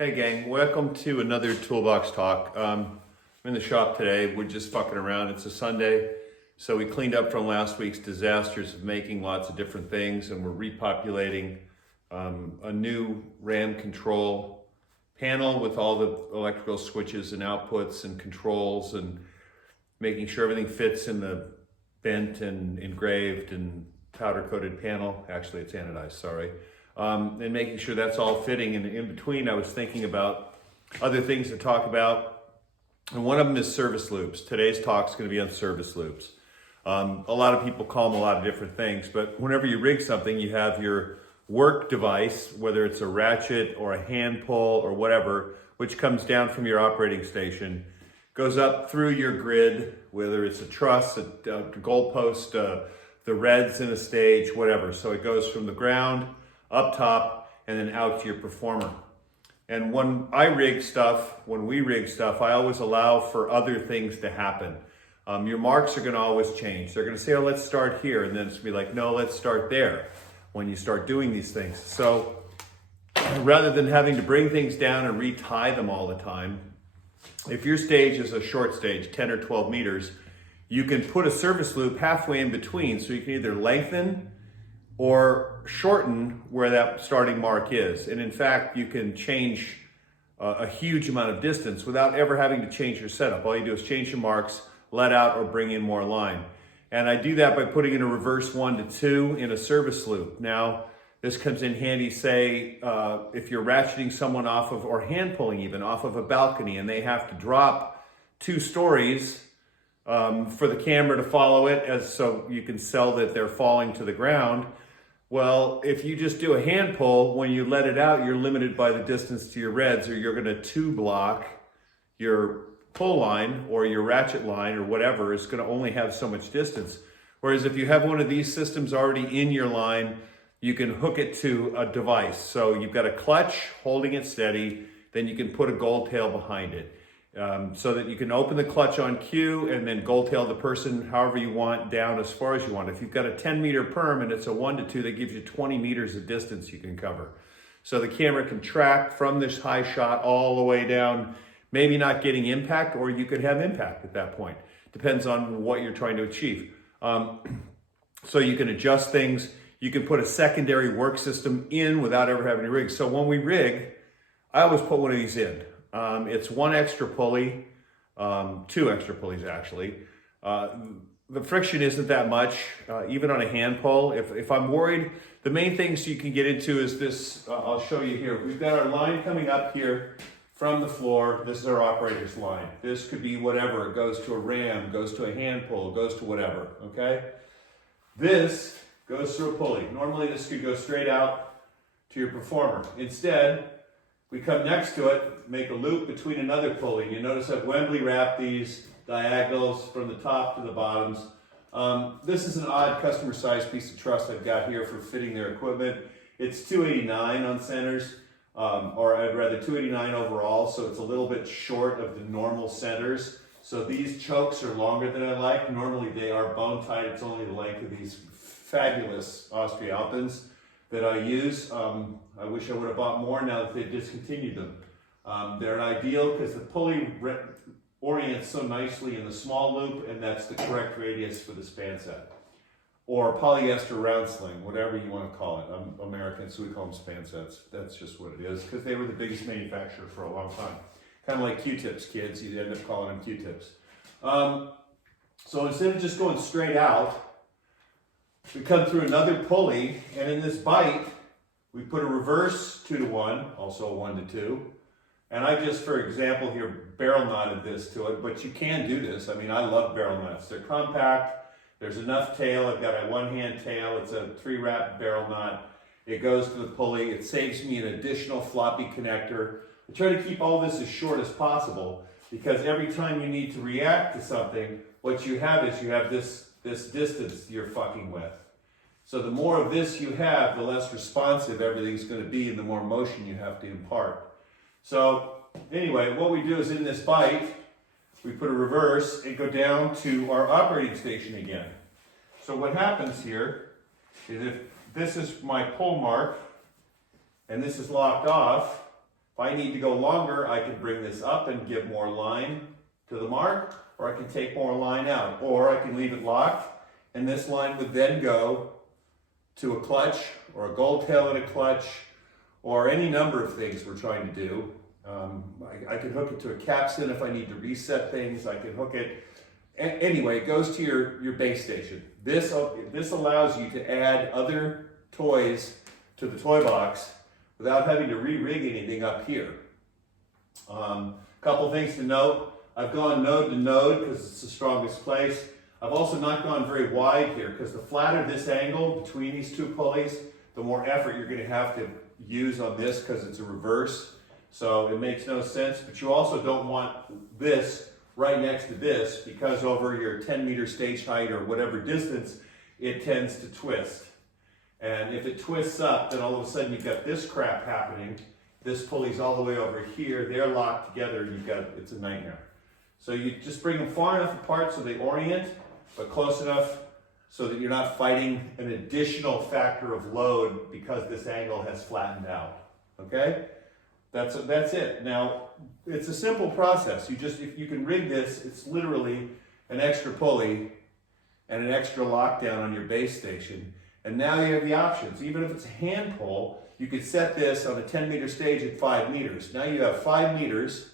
Hey gang, welcome to another Toolbox Talk. I'm in the shop today. We're just fucking around. It's a Sunday, so we cleaned up from last week's disasters of making lots of different things, and we're repopulating a new RAM control panel with all the electrical switches and outputs and controls, and making sure everything fits in the bent and engraved and powder-coated panel. Actually, it's anodized, sorry. And making sure that's all fitting. And in between, I was thinking about other things to talk about. And one of them is service loops. Today's talk is going to be on service loops. A lot of people call them a lot of different things, but whenever you rig something, you have your work device, whether it's a ratchet or a hand pull or whatever, which comes down from your operating station, goes up through your grid, whether it's a truss, a goalpost, the reds in a stage, whatever. So it goes from the ground up top, and then out to your performer. And when we rig stuff, I always allow for other things to happen. Your marks are gonna always change. They're gonna say, oh, let's start here. And then it's gonna be like, no, let's start there when you start doing these things. So rather than having to bring things down and retie them all the time, if your stage is a short stage, 10 or 12 meters, you can put a service loop halfway in between, so you can either lengthen or shorten where that starting mark is. And in fact, you can change a huge amount of distance without ever having to change your setup. All you do is change your marks, let out, or bring in more line. And I do that by putting in a reverse 1 to 2 in a service loop. Now, this comes in handy, say, if you're ratcheting someone off of, or hand pulling even, off of a balcony, and they have to drop 2 stories for the camera to follow it, so you can sell that they're falling to the ground. Well, if you just do a hand pull, when you let it out, you're limited by the distance to your reds, or you're going to 2 block your pull line or your ratchet line or whatever. It's going to only have so much distance. Whereas if you have one of these systems already in your line, you can hook it to a device. So you've got a clutch holding it steady, then you can put a gold tail behind it. So that you can open the clutch on cue and then gold tail the person however you want down as far as you want. If you've got a 10 meter perm and it's a 1 to 2, that gives you 20 meters of distance you can cover. So the camera can track from this high shot all the way down, maybe not getting impact, or you could have impact at that point. Depends on what you're trying to achieve. So you can adjust things. You can put a secondary work system in without ever having to rig. So when we rig, I always put one of these in. It's 1 extra pulley, 2 extra pulleys actually. The friction isn't that much, even on a hand pull. If I'm worried, the main things you can get into is this. I'll show you here. We've got our line coming up here from the floor. This is our operator's line. This could be whatever. It goes to a ram, goes to a hand pull, goes to whatever, okay? This goes through a pulley. Normally this could go straight out to your performer. Instead, we come next to it, make a loop between another pulley. You notice I've Wembley wrapped these diagonals from the top to the bottoms. This is an odd customer size piece of truss I've got here for fitting their equipment. It's 289 on centers, or I'd rather 289 overall, so it's a little bit short of the normal centers. So these chokes are longer than I like. Normally they are bone tight. It's only the length of these fabulous Austria Alpins that I use. I wish I would have bought more now that they've discontinued them. They're ideal because the pulley orients so nicely in the small loop, and that's the correct radius for the span set. Or polyester round sling, whatever you want to call it. I'm American, so we call them span sets. That's just what it is, because they were the biggest manufacturer for a long time. Kind of like Q-tips, kids. You end up calling them Q-tips. So instead of just going straight out, we come through another pulley, and in this bite, we put a reverse 2 to 1, also a 1 to 2. And I just, for example here, barrel knotted this to it, but you can do this. I mean, I love barrel knots. They're compact, there's enough tail. I've got a 1-hand tail, it's a 3-wrap barrel knot. It goes to the pulley, it saves me an additional floppy connector. I try to keep all this as short as possible, because every time you need to react to something, what you have is you have this distance you're fucking with. So the more of this you have, the less responsive everything's going to be and the more motion you have to impart. So anyway, what we do is in this bite, we put a reverse and go down to our operating station again. So what happens here is if this is my pull mark and this is locked off, If I need to go longer, I can bring this up and give more line to the mark, or I can take more line out, or I can leave it locked, and this line would then go to a clutch, or a gold tail in a clutch, or any number of things we're trying to do. I can hook it to a capstan if I need to reset things. I can hook it. Anyway, it goes to your base station. This allows you to add other toys to the toy box without having to re-rig anything up here. Couple things to note. I've gone node to node because it's the strongest place. I've also not gone very wide here because the flatter this angle between these two pulleys, the more effort you're going to have to use on this because it's a reverse. So it makes no sense, but you also don't want this right next to this because over your 10-meter stage height or whatever distance, it tends to twist. And if it twists up, then all of a sudden you've got this crap happening. This pulley's all the way over here. They're locked together and it's a nightmare. So you just bring them far enough apart so they orient, but close enough so that you're not fighting an additional factor of load because this angle has flattened out, okay? That's it. Now, it's a simple process. If you can rig this, it's literally an extra pulley and an extra lockdown on your base station. And now you have the options. Even if it's a hand pull, you could set this on a 10-meter stage at 5 meters. Now you have 5 meters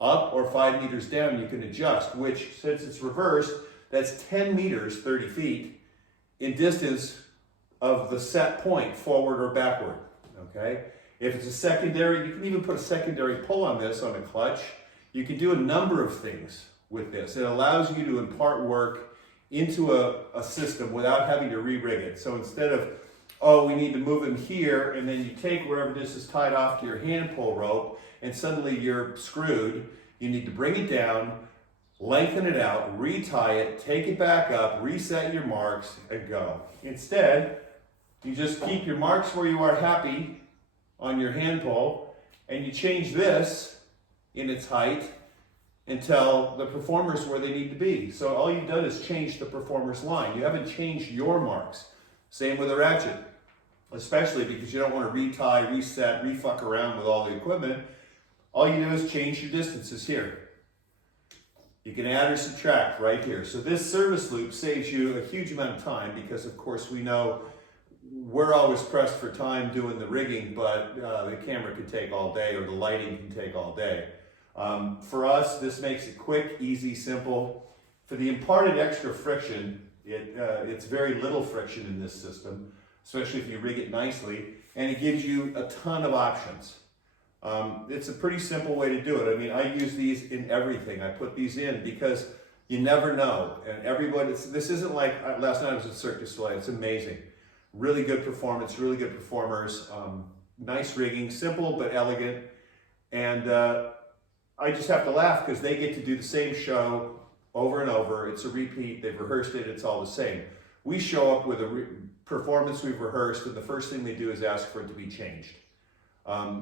up or 5 meters down you can adjust, which since it's reversed, that's 10 meters, 30 feet, in distance of the set point, forward or backward, okay? If it's a secondary, you can even put a secondary pull on this on a clutch. You can do a number of things with this. It allows you to impart work into a system without having to re-rig it. So instead of, oh, we need to move him here, and then you take wherever this is tied off to your hand pull rope, and suddenly you're screwed. You need to bring it down, lengthen it out, retie it, take it back up, reset your marks, and go. Instead, you just keep your marks where you are happy on your hand pull, and you change this in its height until the performer's where they need to be. So all you've done is change the performer's line. You haven't changed your marks. Same with a ratchet, especially because you don't want to retie, reset, refuck around with all the equipment. All you do is change your distances here. You can add or subtract right here. So this service loop saves you a huge amount of time because, of course, we know we're always pressed for time doing the rigging, but the camera can take all day or the lighting can take all day. For us, this makes it quick, easy, simple. For the imparted extra friction, it's very little friction in this system, especially if you rig it nicely, and it gives you a ton of options. It's a pretty simple way to do it. I mean, I use these in everything. I put these in because you never know. And everybody, this isn't like last night I was at Cirque du Soleil. It's amazing. Really good performance, really good performers. Nice rigging, simple but elegant. And I just have to laugh because they get to do the same show over and over. It's a repeat. They've rehearsed it. It's all the same. We show up with a performance we've rehearsed, and the first thing they do is ask for it to be changed.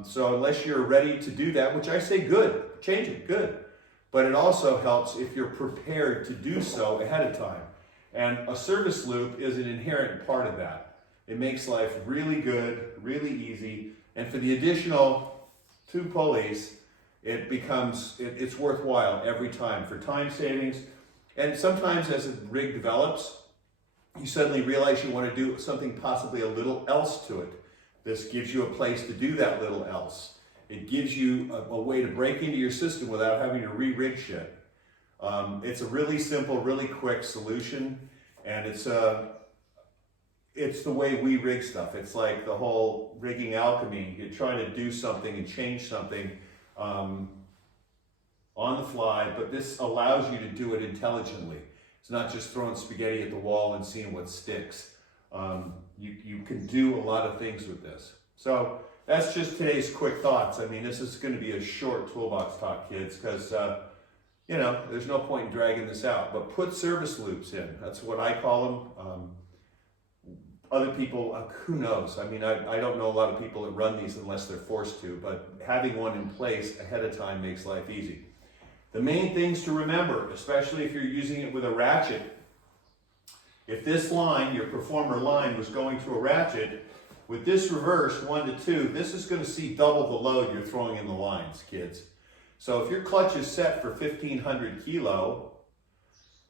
So unless you're ready to do that, which I say good, change it, good. But it also helps if you're prepared to do so ahead of time. And a service loop is an inherent part of that. It makes life really good, really easy. And for the additional 2 pulleys, it's worthwhile every time for time savings. And sometimes as a rig develops, you suddenly realize you want to do something possibly a little else to it. This gives you a place to do that little else. It gives you a way to break into your system without having to re-rig shit. It's a really simple, really quick solution, and it's the way we rig stuff. It's like the whole rigging alchemy. You're trying to do something and change something on the fly, but this allows you to do it intelligently. It's not just throwing spaghetti at the wall and seeing what sticks. You can do a lot of things with this. So that's just today's quick thoughts. I mean, this is going to be a short toolbox talk, kids, because there's no point in dragging this out. But put service loops in. That's what I call them. Other people, who knows? I mean, I don't know a lot of people that run these unless they're forced to, but having one in place ahead of time makes life easy. The main things to remember, especially if you're using it with a ratchet, if this line, your performer line, was going to a ratchet, With this reverse, 1 to 2, this is going to see double the load you're throwing in the lines, kids. So if your clutch is set for 1,500 kilo,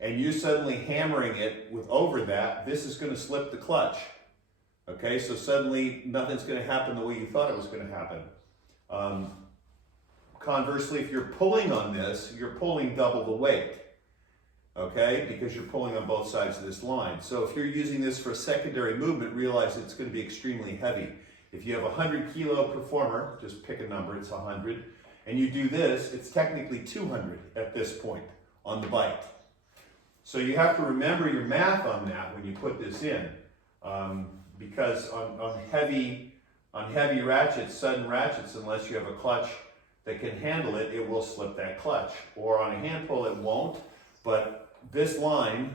and you're suddenly hammering it with over that, this is going to slip the clutch. Okay, so suddenly nothing's going to happen the way you thought it was going to happen. Conversely, if you're pulling on this, you're pulling double the weight. Okay, because you're pulling on both sides of this line. So if you're using this for a secondary movement, realize it's going to be extremely heavy. If you have a 100 kilo performer, just pick a number, it's 100, and you do this, it's technically 200 at this point on the bite. So you have to remember your math on that when you put this in, because on heavy ratchets, sudden ratchets, unless you have a clutch that can handle it, it will slip that clutch. Or on a hand pull, it won't. But this line,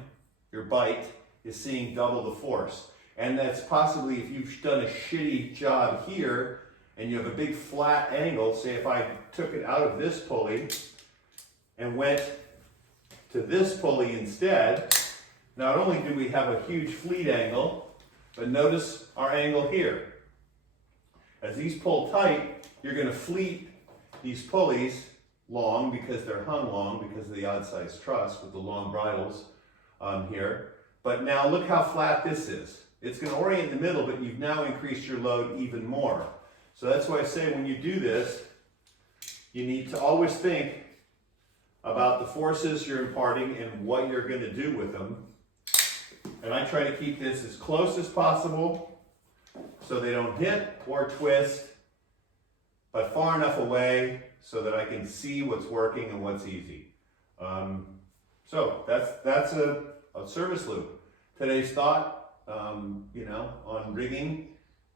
your bite, is seeing double the force. And that's possibly if you've done a shitty job here and you have a big flat angle, say if I took it out of this pulley and went to this pulley instead, not only do we have a huge fleet angle, but notice our angle here. As these pull tight, you're going to fleet these pulleys long because they're hung long because of the odd size truss with the long bridles here. But now look how flat this is. It's going to orient in the middle, but you've now increased your load even more. So that's why I say when you do this, you need to always think about the forces you're imparting and what you're going to do with them. And I try to keep this as close as possible so they don't hit or twist, but far enough away so that I can see what's working and what's easy. So that's a service loop. Today's thought, on rigging,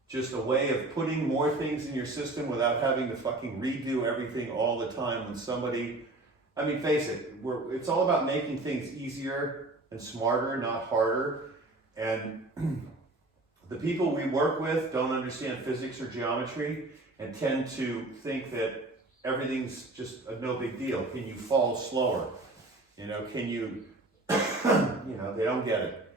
just a way of putting more things in your system without having to fucking redo everything all the time when somebody, I mean, face it, it's all about making things easier and smarter, not harder. And the people we work with don't understand physics or geometry and tend to think that everything's just no big deal. Can you fall slower? Can you, they don't get it.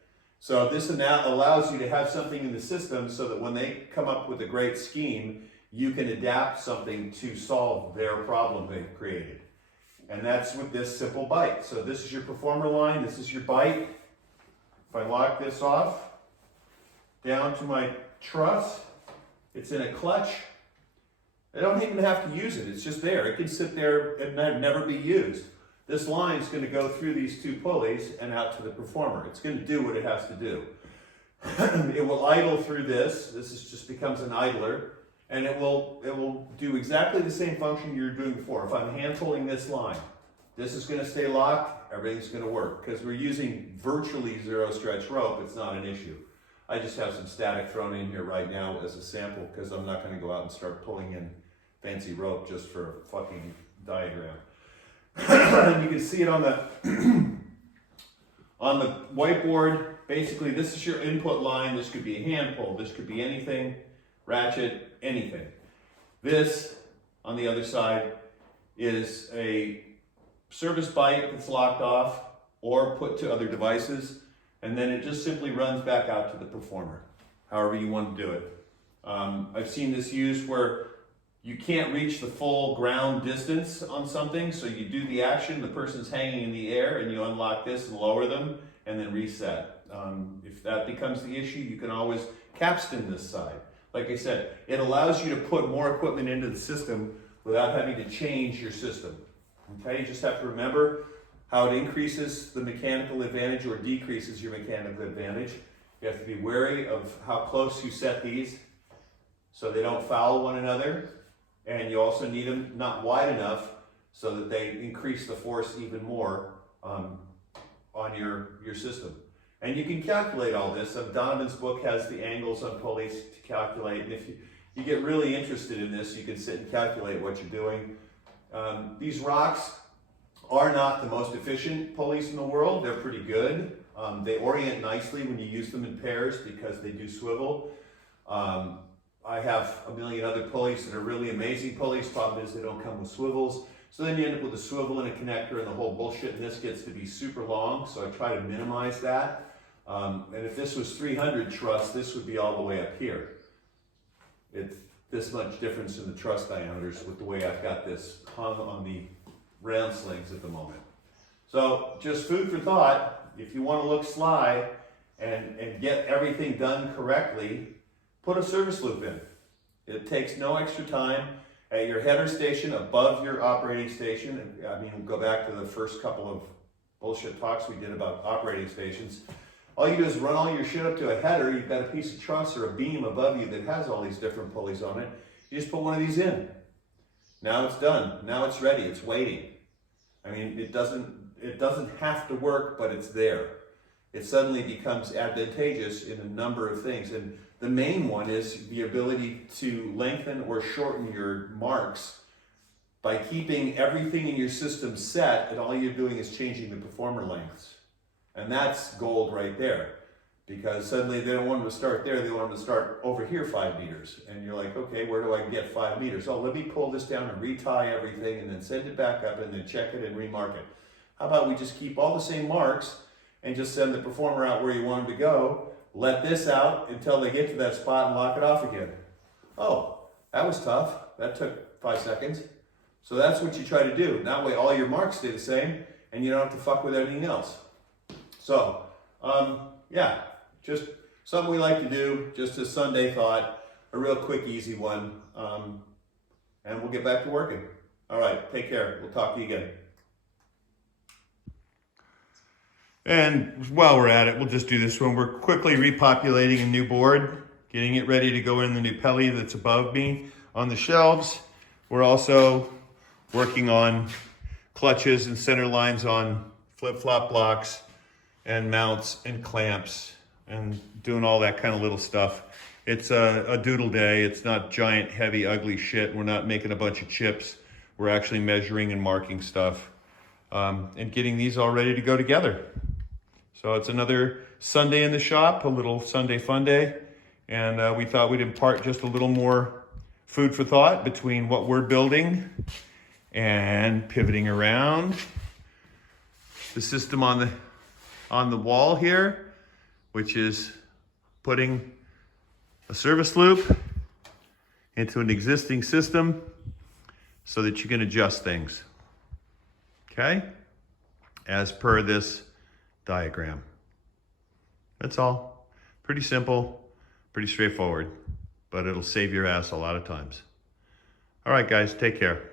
So this allows you to have something in the system so that when they come up with a great scheme, you can adapt something to solve their problem they've created. And that's with this simple bite. So this is your performer line, this is your bite. If I lock this off, down to my truss, it's in a clutch. I don't even have to use it, it's just there. It can sit there and never be used. This line is going to go through these two pulleys and out to the performer. It's going to do what it has to do. It will idle through this. This just becomes an idler, and it will do exactly the same function you're doing before. If I'm hand pulling this line, this is going to stay locked, everything's going to work. Because we're using virtually zero stretch rope, it's not an issue. I just have some static thrown in here right now as a sample because I'm not going to go out and start pulling in fancy rope just for a fucking diagram. And you can see it on the on the whiteboard. Basically, this is your input line. This could be a hand pull. This could be anything, ratchet, anything. This, on the other side, is a service bite that's locked off or put to other devices, and then it just simply runs back out to the performer, however you want to do it. I've seen this used where you can't reach the full ground distance on something, so you do the action, the person's hanging in the air, and you unlock this and lower them, and then reset. If that becomes the issue, you can always capstan this side. Like I said, it allows you to put more equipment into the system without having to change your system. Okay, you just have to remember how it increases the mechanical advantage or decreases your mechanical advantage. You have to be wary of how close you set these so they don't foul one another. And you also need them not wide enough so that they increase the force even more on your system. And you can calculate all this. Donovan's book has the angles on pulleys to calculate. And if you get really interested in this, you can sit and calculate what you're doing. These rocks are not the most efficient pulleys in the world. They're pretty good. They orient nicely when you use them in pairs because they do swivel. I have a million other pulleys that are really amazing pulleys. Problem is they don't come with swivels. So then you end up with a swivel and a connector and the whole bullshit, and this gets to be super long, so I try to minimize that. And if this was 300 truss, this would be all the way up here. it's this much difference in the truss diameters with the way I've got this hung on the round slings at the moment. So just food for thought. If you want to look sly and get everything done correctly, put a service loop in. It takes no extra time. At your header station above your operating station, I mean, go back to the first couple of bullshit talks we did about operating stations. All you do is run all your shit up to a header. You've got a piece of truss or a beam above you that has all these different pulleys on it. You just put one of these in. Now it's done. Now it's ready. It's waiting. I mean, it doesn't have to work, but it's there. It suddenly becomes advantageous in a number of things. And the main one is the ability to lengthen or shorten your marks by keeping everything in your system set, and all you're doing is changing the performer lengths. And that's gold right there, because suddenly they don't want them to start there, they want them to start over here 5 meters. And you're like, okay, where do I get 5 meters? Oh, let me pull this down and retie everything and then send it back up and then check it and remark it. How about we just keep all the same marks and just send the performer out where you want them to go, let this out until they get to that spot and lock it off again. Oh, that was tough. That took 5 seconds. So that's what you try to do. That way all your marks stay the same and you don't have to fuck with anything else. So, yeah, just something we like to do, just a Sunday thought, a real quick, easy one, and we'll get back to working. All right, take care. We'll talk to you again. And while we're at it, we'll just do this one. We're quickly repopulating a new board, getting it ready to go in the new pelly that's above me on the shelves. We're also working on clutches and center lines on flip-flop blocks and mounts and clamps and doing all that kind of little stuff. It's a doodle day. It's not giant, heavy, ugly shit. We're not making a bunch of chips. We're actually measuring and marking stuff and getting these all ready to go together. So it's another Sunday in the shop, a little Sunday fun day. And we thought we'd impart just a little more food for thought between what we're building and pivoting around the system on the wall here, which is putting a service loop into an existing system so that you can adjust things, okay? As per this diagram. That's all. Pretty simple, pretty straightforward, but it'll save your ass a lot of times. All right, guys, take care.